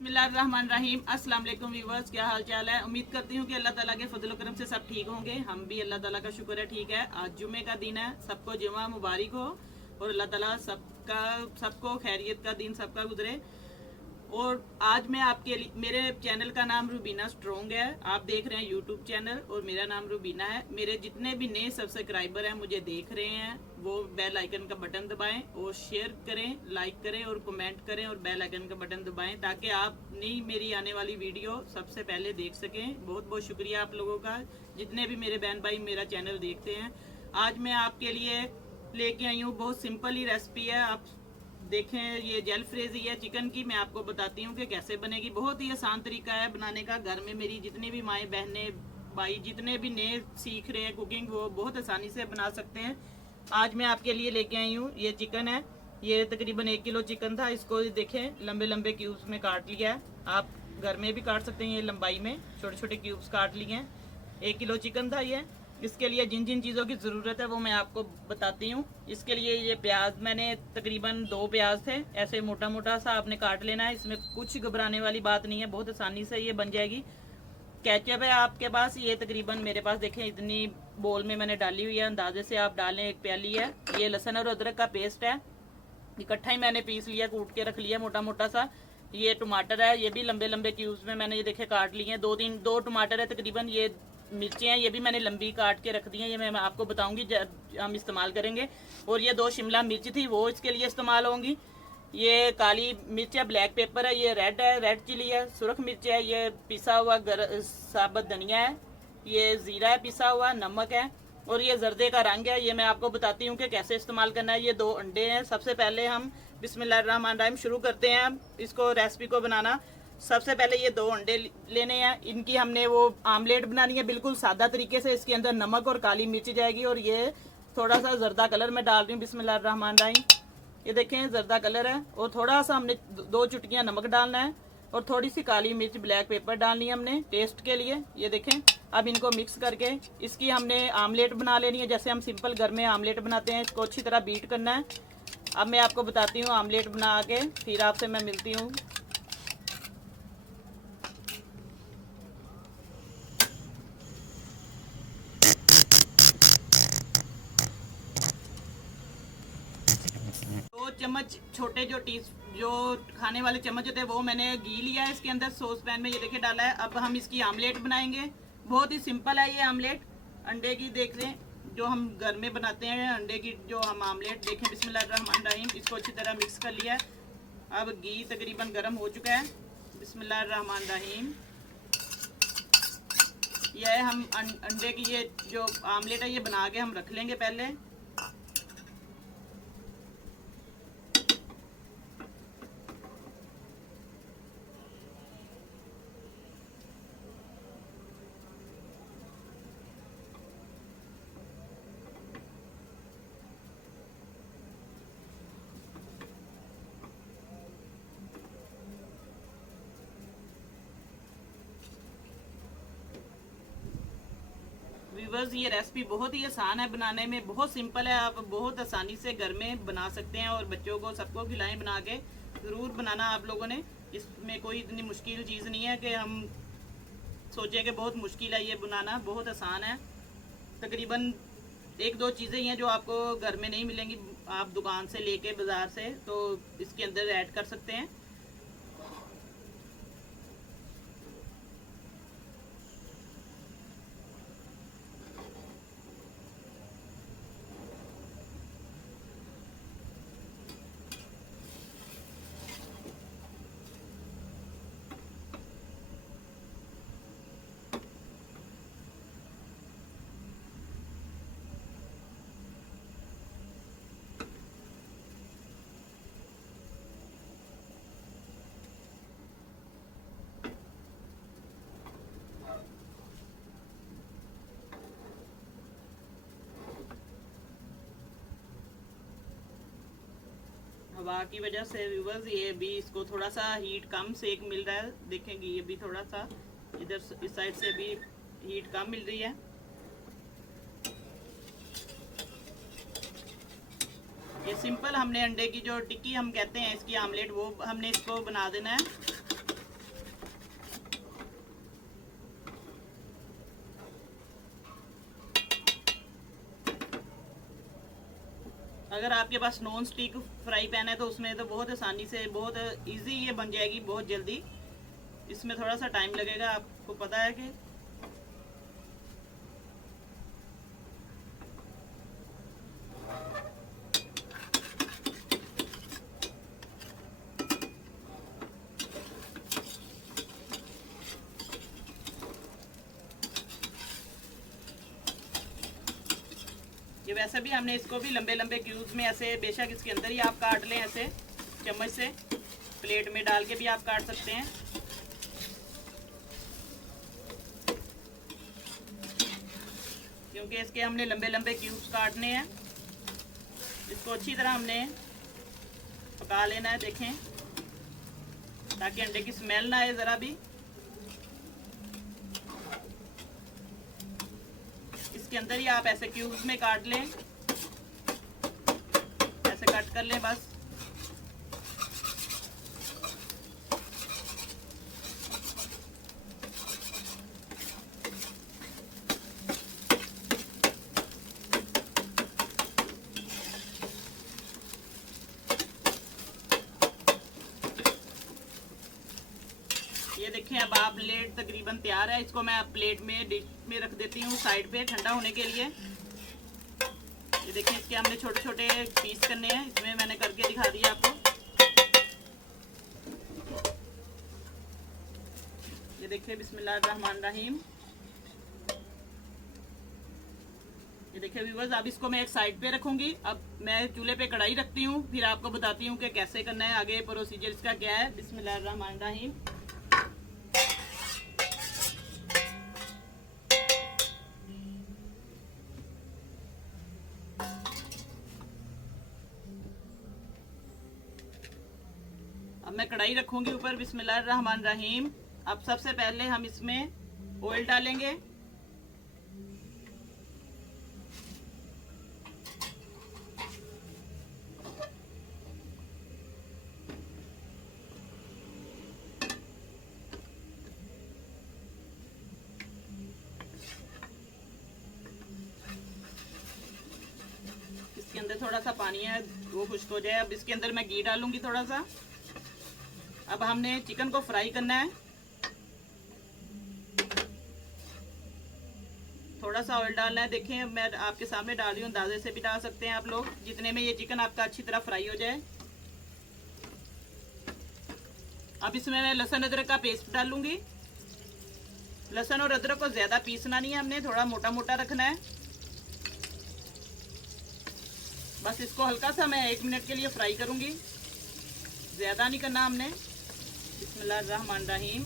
बिस्मिल्लाहिर्रहमानिर्रहीम। अस्सलाम वालेकुम व्यूअर्स, क्या हाल चाल है। उम्मीद करती हूँ कि अल्लाह ताला के फजल करम से सब ठीक होंगे। हम भी अल्लाह ताला का शुक्र है ठीक है। आज जुमे का दिन है, सबको जुमा मुबारक हो और अल्लाह ताला सबको खैरियत का दिन सबका गुजरे। और आज मैं आपके लिए, मेरे चैनल का नाम रूबीना स्ट्रॉन्ग है, आप देख रहे हैं यूट्यूब चैनल और मेरा नाम रूबीना है। मेरे जितने भी नए सब्सक्राइबर हैं मुझे देख रहे हैं, वो बेल आइकन का बटन दबाएं और शेयर करें, लाइक करें और कमेंट करें और बेल आइकन का बटन दबाएं ताकि आप नई मेरी आने वाली वीडियो सबसे पहले देख सकें। बहुत बहुत शुक्रिया आप लोगों का, जितने भी मेरे बहन भाई मेरा चैनल देखते हैं। आज मैं आपके लिए लेके आई हूँ, बहुत सिंपल ही रेसिपी है। आप देखें, ये जेल फ्रेजी है चिकन की। मैं आपको बताती हूँ कि कैसे बनेगी। बहुत ही आसान तरीका है बनाने का। घर में मेरी जितनी भी माएँ बहनें भाई जितने भी नए सीख रहे हैं कुकिंग, वो बहुत आसानी से बना सकते हैं। आज मैं आपके लिए लेके आई हूँ, ये चिकन है। ये तकरीबन 1 किलो चिकन था। इसको देखें लंबे लंबे क्यूब्स में काट लिया है। आप घर में भी काट सकते हैं, ये लंबाई में छोटे छोटे क्यूब्स काट लिए हैं। 1 किलो चिकन था ये। इसके लिए जिन जिन चीज़ों की ज़रूरत है वो मैं आपको बताती हूँ। इसके लिए ये प्याज, मैंने तकरीबन 2 प्याज थे, ऐसे मोटा मोटा सा आपने काट लेना है। इसमें कुछ घबराने वाली बात नहीं है, बहुत आसानी से ये बन जाएगी। केचप है आपके पास, ये तकरीबन मेरे पास देखें इतनी बोल में मैंने डाली हुई है, अंदाजे से आप डालें। 1 प्याली है। ये लहसुन और अदरक का पेस्ट है, इकट्ठा ही मैंने पीस लिया, कूट के रख लिया मोटा मोटा सा। ये टमाटर है, ये भी लंबे लंबे क्यूब्स में मैंने ये देखे काट लिए हैं। 2 टमाटर है तकरीबन। ये मिर्चें हैं, ये भी मैंने लंबी काट के रख दी हैं, ये मैं आपको बताऊंगी हम इस्तेमाल करेंगे। और ये 2 शिमला मिर्च थी, वो इसके लिए इस्तेमाल होंगी। ये काली मिर्च है, ब्लैक पेपर है, ये रेड है, रेड चिली है, सुरख मिर्च है, ये पिसा हुआ साबुत धनिया है, ये ज़ीरा है पिसा हुआ, नमक है और ये जर्दे का रंग है। ये मैं आपको बताती हूँ कि कैसे इस्तेमाल करना है। ये 2 अंडे हैं। सबसे पहले हम बिस्मिल्लाहिर्रहमानिर्रहीम शुरू करते हैं इसको रेसिपी को बनाना। सबसे पहले ये 2 अंडे लेने हैं, इनकी हमने वो आमलेट बनानी है बिल्कुल सादा तरीके से। इसके अंदर नमक और काली मिर्च जाएगी और ये थोड़ा सा जर्दा कलर मैं डाल रही हूँ। बिस्मिल्लाहिर्रहमानिर्रहीम, ये देखें जर्दा कलर है। और थोड़ा सा हमने 2 चुटकियाँ नमक डालना है और थोड़ी सी काली मिर्च ब्लैक पेपर डालनी है हमने टेस्ट के लिए। ये देखें, अब इनको मिक्स करके इसकी हमने आमलेट बना लेनी है, जैसे हम सिंपल घर में आमलेट बनाते हैं। इसको अच्छी तरह बीट करना है। अब मैं आपको बताती हूँ आमलेट बना के, फिर आपसे मैं मिलती हूँ। दो चम्मच छोटे जो खाने वाले चम्मच होते हैं वो मैंने घी लिया है इसके अंदर सॉस पैन में, ये देखिए डाला है। अब हम इसकी आमलेट बनाएंगे। बहुत ही सिंपल है ये आमलेट अंडे की। देख लें जो हम घर में बनाते हैं अंडे की जो हम आमलेट, देखें बिस्मिल्लाहिर्रहमानिर्रहीम। इसको अच्छी तरह मिक्स कर लिया है। अब घी तकरीबन गर्म हो चुका है। बिस्मिल्लाहिर्रहमानिर्रहीम, यह हम अंडे की ये जो आमलेट है ये बना के हम रख लेंगे पहले। व्यूअर्स, ये रेसिपी बहुत ही आसान है बनाने में, बहुत सिंपल है। आप बहुत आसानी से घर में बना सकते हैं और बच्चों को सबको खिलाएं बना के। ज़रूर बनाना आप लोगों ने, इसमें कोई इतनी मुश्किल चीज़ नहीं है कि हम सोचें कि बहुत मुश्किल है। ये बनाना बहुत आसान है। तकरीबन 1-2 चीज़ें ही हैं जो आपको घर में नहीं मिलेंगी, आप दुकान से लेके बाज़ार से, तो इसके अंदर ऐड कर सकते हैं। हवा की वजह से व्यूवर्स ये भी, इसको थोड़ा सा हीट कम सेक मिल रहा है। देखेंगे ये भी थोड़ा सा इधर इस साइड से भी हीट कम मिल रही है। ये सिंपल हमने अंडे की जो टिक्की हम कहते हैं इसकी आमलेट, वो हमने इसको बना देना है। अगर आपके पास नॉन स्टिक फ्राई पैन है तो उसमें तो बहुत आसानी से, बहुत इजी ये बन जाएगी, बहुत जल्दी। इसमें थोड़ा सा टाइम लगेगा, आपको पता है कि ये वैसे भी हमने इसको भी लंबे लंबे क्यूब्स में ऐसे, बेशक इसके अंदर ही आप काट लें ऐसे चम्मच से, प्लेट में डाल के भी आप काट सकते हैं। क्योंकि इसके हमने लंबे लंबे क्यूब्स काटने हैं। इसको अच्छी तरह हमने पका लेना है, देखें, ताकि अंडे की स्मेल ना आए ज़रा भी। इसके अंदर ही आप ऐसे क्यूब्स में काट लें, ऐसे कट कर लें बस। ये देखें, अब आप प्लेट तकरीबन तैयार है। इसको मैं प्लेट में डिश में रख देती हूँ साइड पे ठंडा होने के लिए। ये देखें, इसके हमने छोटे छोटे पीस करने हैं, इसमें मैंने करके दिखा दिया आपको। ये देखिए, बिस्मिल्लाहिर्रहमानिर्रहीम। ये देखिए व्यूअर्स, अब इसको मैं एक साइड पे रखूंगी। अब मैं चूल्हे पे कढ़ाई रखती हूँ, फिर आपको बताती हूँ कि कैसे करना है, आगे प्रोसीजर इसका क्या है। बिस्मिल्लाहिर्रहमानिर्रहीम। अब मैं कढ़ाई रखूंगी ऊपर। बिस्मिल्लाहिर्रहमानिर्रहीम। अब सबसे पहले हम इसमें ऑयल डालेंगे। इसके अंदर थोड़ा सा पानी है, वो खुश्क हो जाए। अब इसके अंदर मैं घी डालूंगी थोड़ा सा। अब हमने चिकन को फ्राई करना है। थोड़ा सा ऑयल डालना है। देखें, मैं आपके सामने डाल रही हूँ, अंदाजे से भी डाल सकते हैं आप लोग, जितने में ये चिकन आपका अच्छी तरह फ्राई हो जाए। अब इसमें मैं लहसुन अदरक का पेस्ट डालूंगी। लहसुन और अदरक को ज़्यादा पीसना नहीं है हमने, थोड़ा मोटा मोटा रखना है। बस इसको हल्का सा मैं 1 मिनट के लिए फ्राई करूंगी, ज़्यादा नहीं करना हमने। बिस्मिल्लाहिर्रहमानिर्रहीम।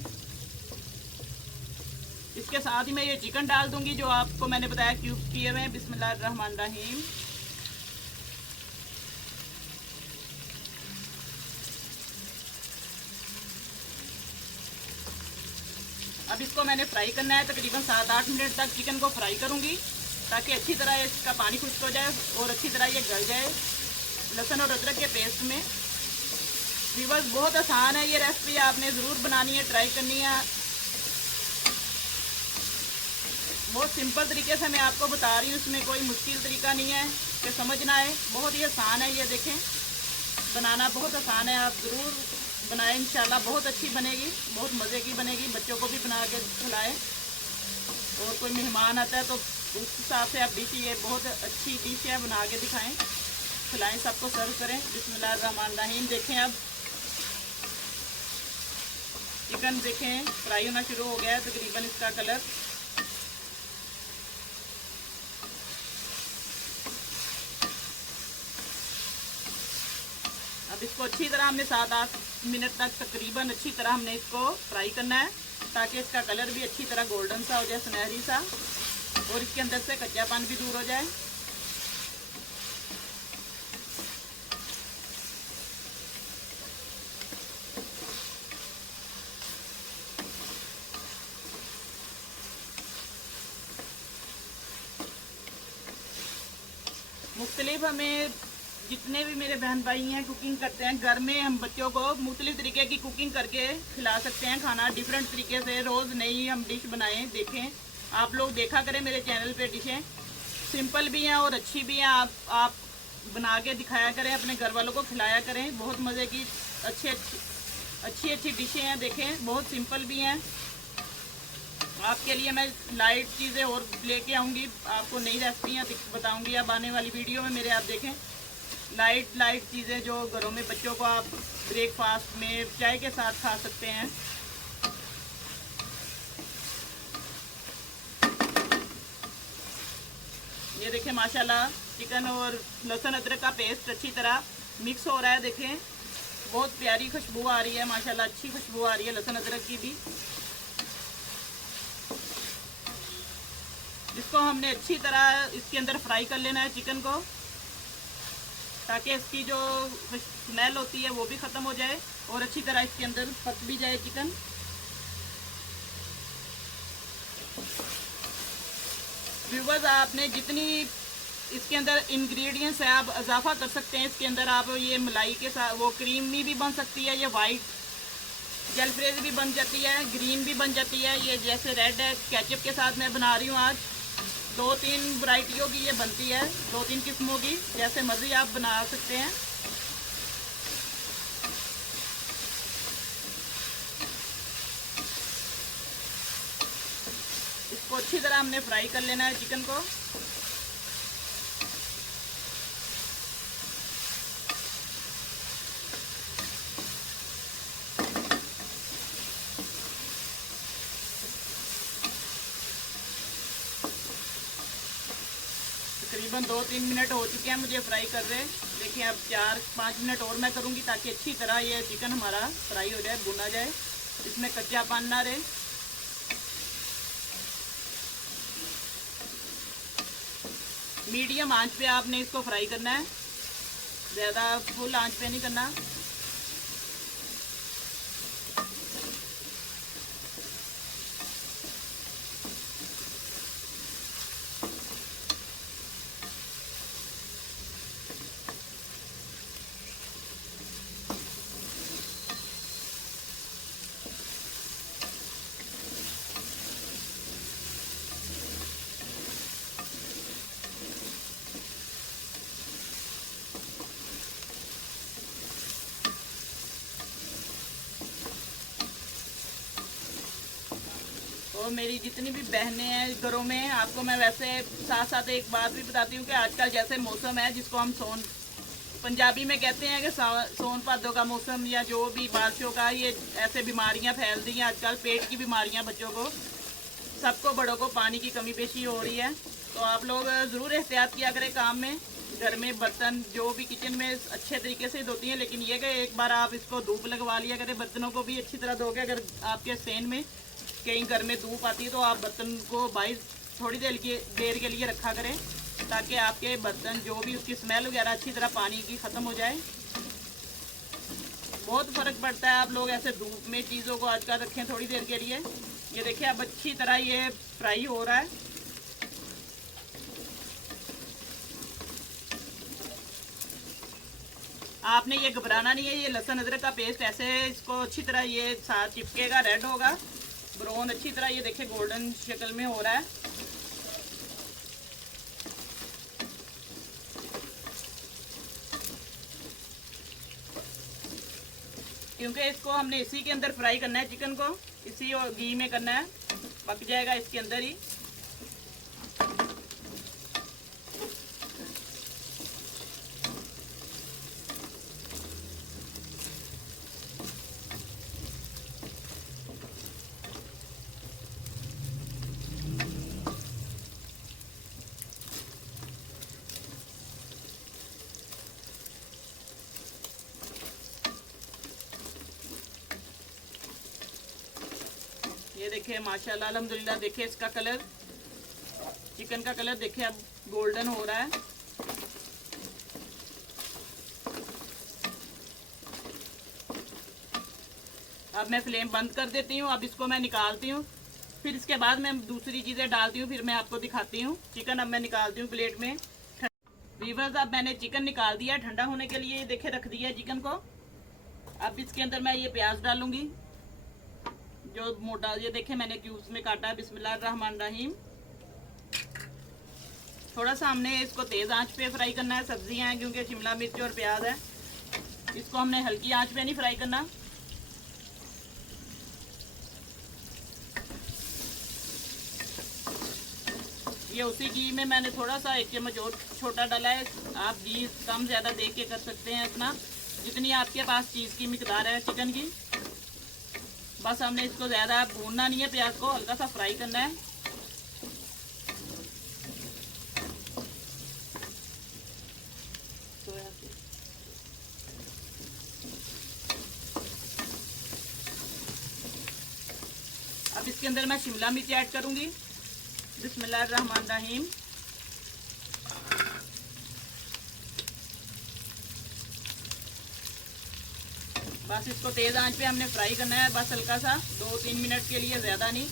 इसके साथ ही मैं ये चिकन डाल दूंगी जो आपको मैंने बताया क्यूब्स किए हुए हैं। बिस्मिल्लाहिर्रहमानिर्रहीम। अब इसको मैंने फ्राई करना है, तकरीबन 7-8 मिनट तक चिकन को फ्राई करूंगी, ताकि अच्छी तरह इसका पानी खुश्क हो जाए और अच्छी तरह ये गल जाए लहसुन और अदरक के पेस्ट में। व्यूअर्स, बहुत आसान है ये रेसिपी, आपने ज़रूर बनानी है, ट्राई करनी है। बहुत सिंपल तरीके से मैं आपको बता रही हूँ, इसमें कोई मुश्किल तरीका नहीं है कि समझ ना आए। बहुत ही आसान है, ये देखें, बनाना बहुत आसान है। आप ज़रूर बनाएं, इंशाल्लाह बहुत अच्छी बनेगी, बहुत मज़े की बनेगी। बच्चों को भी बना के खिलाएं, और कोई मेहमान आता है तो उस हिसाब से आप डिश, ये बहुत अच्छी डिश है, बना के दिखाएं, खिलाएं, सबको सर्व करें। बिस्मिल्लाहिर्रहमानिर्रहीम। देखें, अब चिकन देखें फ्राई होना शुरू हो गया है, तकरीबन इसका कलर। अब इसको अच्छी तरह हमने 7-8 मिनट तक तकरीबन अच्छी तरह हमने इसको फ्राई करना है, ताकि इसका कलर भी अच्छी तरह गोल्डन सा हो जाए, सुनहरी सा, और इसके अंदर से कच्चापन भी दूर हो जाए। मुख्तलिफ हमें जितने भी मेरे बहन भाई हैं कुकिंग करते हैं घर में, हम बच्चों को मुख्तलिफ तरीके की कुकिंग करके खिला सकते हैं खाना, डिफरेंट तरीके से। रोज़ नई हम डिश बनाएं, देखें, आप लोग देखा करें मेरे चैनल पे डिशें, सिंपल भी हैं और अच्छी भी हैं। आप बना के दिखाया करें, अपने घर वालों को खिलाया करें। बहुत मज़े की अच्छी डिशें हैं। देखें बहुत सिंपल भी हैं। आपके लिए मैं लाइट चीज़ें और लेके आऊँगी, आपको नई रेसिपियाँ बताऊँगी अब आने वाली वीडियो में मेरे। आप देखें लाइट चीज़ें जो घरों में बच्चों को आप ब्रेकफास्ट में चाय के साथ खा सकते हैं। ये देखें माशाल्लाह चिकन और लहसुन अदरक का पेस्ट अच्छी तरह मिक्स हो रहा है। देखें बहुत प्यारी खुशबू आ रही है माशाल्लाह, अच्छी खुशबू आ रही है लहसुन अदरक की भी। इसको हमने अच्छी तरह इसके अंदर फ्राई कर लेना है चिकन को, ताकि इसकी जो स्मेल होती है वो भी ख़त्म हो जाए और अच्छी तरह इसके अंदर पक भी जाए चिकन। व्यूअर्स आपने जितनी इसके अंदर इंग्रेडिएंट्स है आप इजाफा कर सकते हैं इसके अंदर। आप ये मलाई के साथ वो क्रीमी भी बन सकती है, ये वाइट जलफ्रेज भी बन जाती है, ग्रीन भी बन जाती है। ये जैसे रेड है केचप के साथ मैं बना रही हूँ आज। 2-3 वैरायटियों की ये बनती है, 2-3 किस्मों की, जैसे मर्जी आप बना सकते हैं। इसको अच्छी तरह हमने फ्राई कर लेना है चिकन को। तकरीबन 2-3 मिनट हो चुके हैं मुझे फ्राई कर रहे। देखिए अब 4-5 मिनट और मैं करूँगी ताकि अच्छी तरह ये चिकन हमारा फ्राई हो जाए, भुना जाए, इसमें कच्चापन ना रहे। मीडियम आंच पे आपने इसको फ्राई करना है, ज़्यादा फुल आंच पे नहीं करना। और मेरी जितनी भी बहनें हैं घरों में, आपको मैं वैसे साथ साथ एक बात भी बताती हूँ कि आजकल जैसे मौसम है जिसको हम पंजाबी में कहते हैं कि सोन भादों का मौसम या जो भी बारिशों का, ये ऐसे बीमारियाँ फैल रही हैं आजकल, पेट की बीमारियाँ बच्चों को, सबको बड़ों को पानी की कमी पेशी हो रही है। तो आप लोग ज़रूर एहतियात किया करें काम में। घर में बर्तन जो भी किचन में अच्छे तरीके से धोती हैं, लेकिन ये कि एक बार आप इसको धूप लगवा लिया करें, बर्तनों को भी अच्छी तरह धोके। अगर आपके स्टैंड में कहीं घर में धूप आती है तो आप बर्तन को बाहर थोड़ी देर के लिए रखा करें, ताकि आपके बर्तन जो भी उसकी स्मेल वगैरह अच्छी तरह पानी की ख़त्म हो जाए। बहुत फ़र्क पड़ता है, आप लोग ऐसे धूप में चीज़ों को आजकल रखें थोड़ी देर के लिए। ये देखिए अब अच्छी तरह ये फ्राई हो रहा है। आपने ये घबराना नहीं है, ये लहसुन अदरक का पेस्ट ऐसे इसको अच्छी तरह ये साथ चिपकेगा, रेड होगा, ब्राउन अच्छी तरह ये देखिए गोल्डन शक्ल में हो रहा है। क्योंकि इसको हमने इसी के अंदर फ्राई करना है, चिकन को इसी और घी में करना है, पक जाएगा इसके अंदर ही। ये देखिए माशाल्लाह अल्हम्दुलिल्लाह, देखिए इसका कलर, चिकन का कलर देखिए अब गोल्डन हो रहा है। अब मैं फ्लेम बंद कर देती हूँ। अब इसको मैं निकालती हूँ, फिर इसके बाद मैं दूसरी चीज़ें डालती हूँ, फिर मैं आपको दिखाती हूँ। चिकन अब मैं निकालती हूँ प्लेट में। व्यूअर्स अब मैंने चिकन निकाल दिया ठंडा होने के लिए, देखिए रख दिया चिकन को। अब इसके अंदर मैं ये प्याज डालूंगी जो मोटा, ये देखे मैंने क्यूब्स में काटा है। बिस्मिल्लाहिर्रहमानिर्रहीम। थोड़ा सा हमने इसको तेज़ आंच पे फ्राई करना है। सब्जियां हैं क्योंकि शिमला मिर्च और प्याज है, इसको हमने हल्की आंच पे नहीं फ्राई करना। ये उसी घी में मैंने थोड़ा सा 1 चम्मच और छोटा डाला है। आप घी कम ज़्यादा देख के कर सकते हैं अपना, जितनी आपके पास चीज़ की मिकदार है चिकन की। बस हमने इसको ज़्यादा भूनना नहीं है, प्याज को हल्का सा फ्राई करना है। अब इसके अंदर मैं शिमला मिर्च ऐड करूंगी। बिस्मिल्लाहिर्रहमानिर्रहीम। बस इसको तेज आंच पे हमने फ्राई करना है, बस हल्का सा 2-3 मिनट के लिए, ज़्यादा नहीं।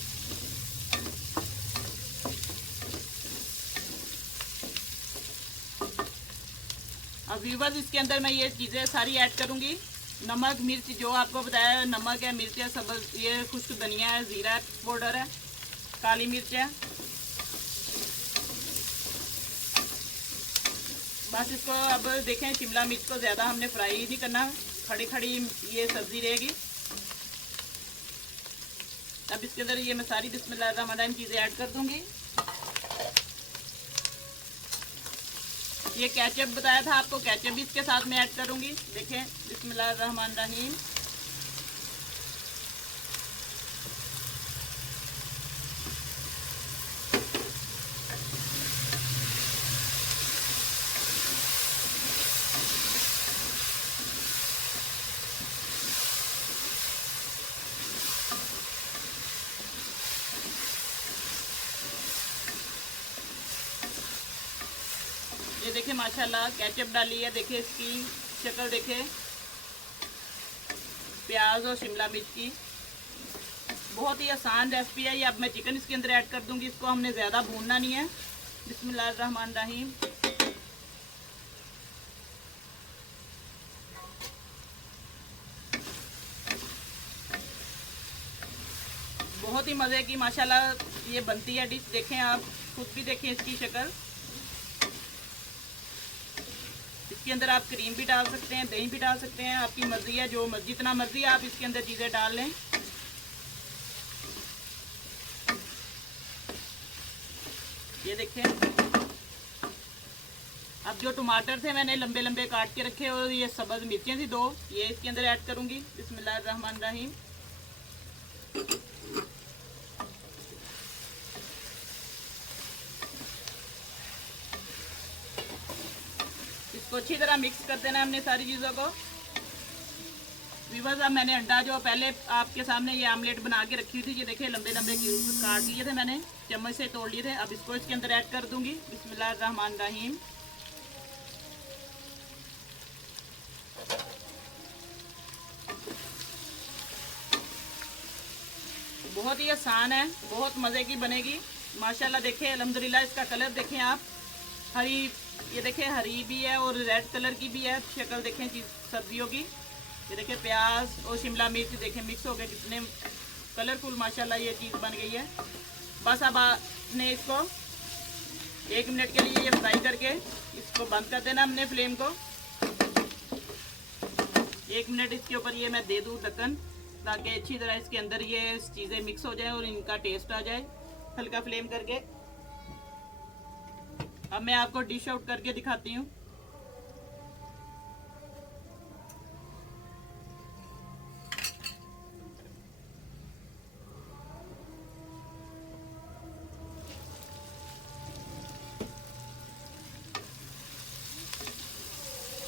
अब व्यूवर्स इसके अंदर मैं ये चीज़ें सारी ऐड करूंगी। नमक मिर्च जो आपको बताया, नमक है, मिर्च है, सब्ज़, ये खुश्क धनिया है, ज़ीरा पाउडर है, काली मिर्च है। बस इसको अब देखें, शिमला मिर्च को ज़्यादा हमने फ्राई नहीं करना, खड़ी खड़ी ये सब्ज़ी रहेगी। अब इसके अंदर ये मैं सारी बिस्मिल्लाहिर्रहमानिर्रहीम चीज़ें ऐड कर दूंगी। ये केचप बताया था आपको, केचप भी इसके साथ में ऐड करूंगी। देखें, बिस्मिल्लाहिर्रहमानिर्रहीम। ये देखिए माशाल्लाह केचप डाली है, देखिए इसकी शक्ल देखे, प्याज और शिमला मिर्च की। बहुत ही आसान रेसिपी है ये। अब मैं चिकन इसके अंदर ऐड कर दूंगी। इसको हमने ज़्यादा भूनना नहीं है। बिस्मिल्लाहिर्रहमानिर्रहीम। बहुत ही मज़े की माशाल्लाह ये बनती है डिश। देखें, आप खुद भी देखें इसकी शक्ल। इसके अंदर आप क्रीम भी डाल सकते हैं, दही भी डाल सकते हैं, आपकी मर्जी है। जो जितना मर्जी आप इसके अंदर चीज़ें डाल लें। ये देखें, अब जो टमाटर थे मैंने लंबे लंबे काट के रखे, और ये सब्ज़ मिर्चें थी 2, ये इसके अंदर ऐड करूंगी। बिस्मिल्लाहिर्रहमानिर्रहीम। इसको अच्छी तरह मिक्स कर देना हमने सारी चीज़ों को। व्यूअर्स, अब मैंने अंडा जो पहले आपके सामने ये आमलेट बना के रखी थी, ये देखिए लंबे लंबे क्यूब्स काट लिए थे मैंने, चम्मच से तोड़ लिए थे। अब इसको इसके अंदर ऐड कर दूंगी। बिस्मिल्लाहिर्रहमानिर्रहीम। बहुत ही आसान है, बहुत मज़े की बनेगी माशाल्लाह। देखें, अल्हम्दुलिल्लाह इसका कलर देखें आप, हरी, ये देखें हरी भी है और रेड कलर की भी है शक्ल। देखें सब्जियों की, ये देखें प्याज और शिमला मिर्च देखें मिक्स हो गए, कितने कलरफुल माशाल्लाह ये चीज़ बन गई है। बस अब आपने इसको 1 मिनट के लिए ये फ्राई करके इसको बंद कर देना हमने फ्लेम को। 1 मिनट इसके ऊपर ये मैं दे दूँ ढक्कन, ताकि अच्छी तरह इसके अंदर ये चीज़ें मिक्स हो जाए और इनका टेस्ट आ जाए, हल्का फ्लेम करके। अब मैं आपको डिश आउट करके दिखाती हूँ।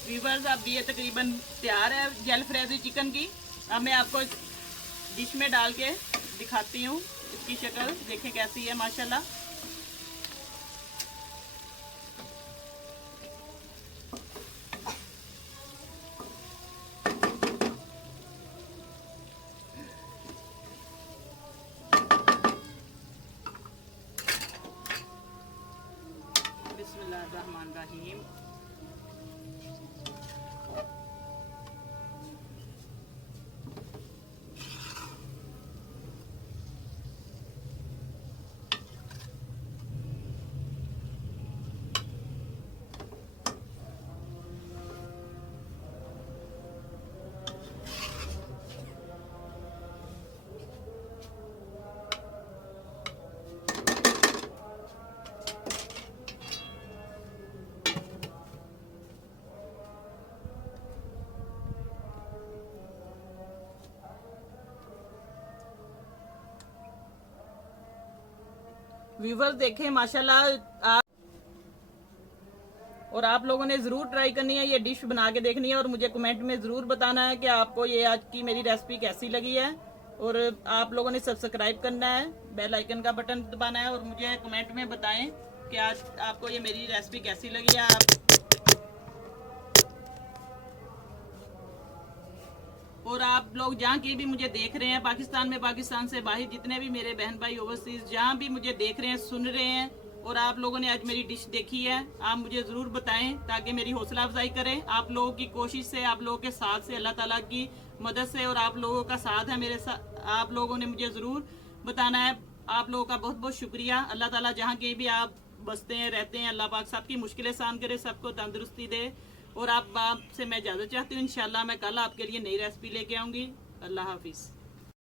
व्यूअर्स, अब ये तकरीबन तैयार है जेल फ्राइज़ चिकन की। अब मैं आपको डिश में डाल के दिखाती हूँ इसकी शक्ल, देखें कैसी है माशाल्लाह। बिस्मिल्लाहिर्रहमानिर्रहीम। व्यूवर्स देखें माशाल्लाह और आप लोगों ने ज़रूर ट्राई करनी है, ये डिश बना के देखनी है और मुझे कमेंट में ज़रूर बताना है कि आपको ये आज की मेरी रेसिपी कैसी लगी है। और आप लोगों ने सब्सक्राइब करना है, बेल आइकन का बटन दबाना है और मुझे कमेंट में बताएं कि आज आपको ये मेरी रेसिपी कैसी लगी है। और आप लोग जहाँ की भी मुझे देख रहे हैं, पाकिस्तान में, पाकिस्तान से बाहर जितने भी मेरे बहन भाई ओवरसीज जहाँ भी मुझे देख रहे हैं, सुन रहे हैं और आप लोगों ने आज मेरी डिश देखी है, आप मुझे ज़रूर बताएं ताकि मेरी हौसला अफजाई करें। आप लोगों की कोशिश से, आप लोगों के साथ से, अल्लाह ताला की मदद से और आप लोगों का साथ है मेरे साथ, आप लोगों ने मुझे ज़रूर बताना है। आप लोगों का बहुत बहुत शुक्रिया। अल्लाह ताला जहाँ कहीं भी आप बसते हैं, रहते हैं, अल्लाह पाक सबकी मुश्किलें आसान करे, सबको तंदुरुस्ती दे। और आप से मैं इजाज़त चाहती हूँ। इंशाल्लाह मैं कल आपके लिए नई रेसिपी लेके आऊँगी। अल्लाह हाफिज़।